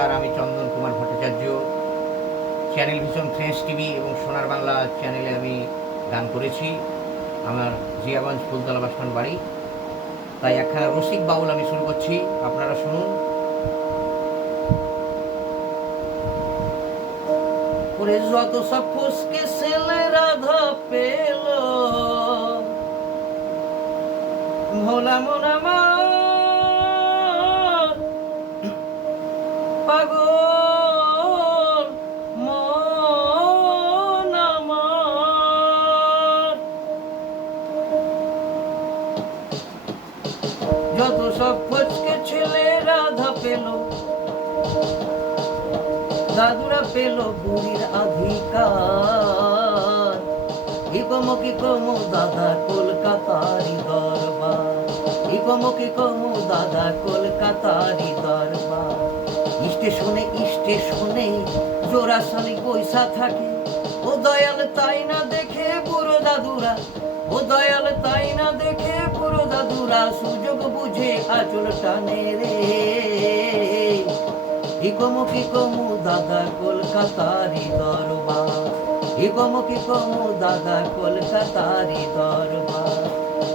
নমস্কার, আমি Chandan Kumar Bhattacharya. Channel vision friends TV এবং সোনার বাংলা চ্যানেলে আমি গান করেছি। আমার জিয়াগঞ্জ ফুলতলা বাসস্ট্যান্ড বাড়ি। তাই একখানা রসিক বাউল আমি শুরু করছি, আপনারা শুনুন। ওরে যত সব ফসকে ছেলে রাধা পেল, ভোলা মন আমার পাগল মন আমার, যত সব ফচকে ছেলে রাধা পেল, দাদুরা পেল বুড়ির অধিকার। ইকমকি কমু দাদা কলকাতারি দরবার, ইকমকি কমু দাদা কলকাতারি দরবার। স্টেশনে স্টেশনে জোড়াশালি পয়সা থাকে, ও দয়াল তাই না দেখে বুড়ো দাদুরা, ও দয়াল তাই না দেখে বুড়ো দাদুরা সুযোগ বুঝে আঁচল টানে রে। ইকমকি কমু দাদা কলকাতারি দরবার, ইকমকি কমু দাদা কলকাতারি দরবার।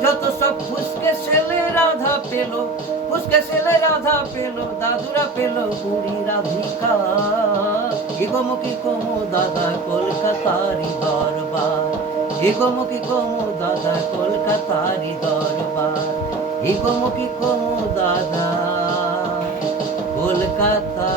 যত সব ফুসকে ছেলে রাধা পেল, ফুসকে ছেলে রাধা পেল, দাদুরা পেল বুড়ির অধিকার। ইকমকি কমু দাদা কলকাতারি দরবার, ইকমকি কমু দাদা কলকাতারি দরবার, ইকমকি কমু দাদা কলকাতা।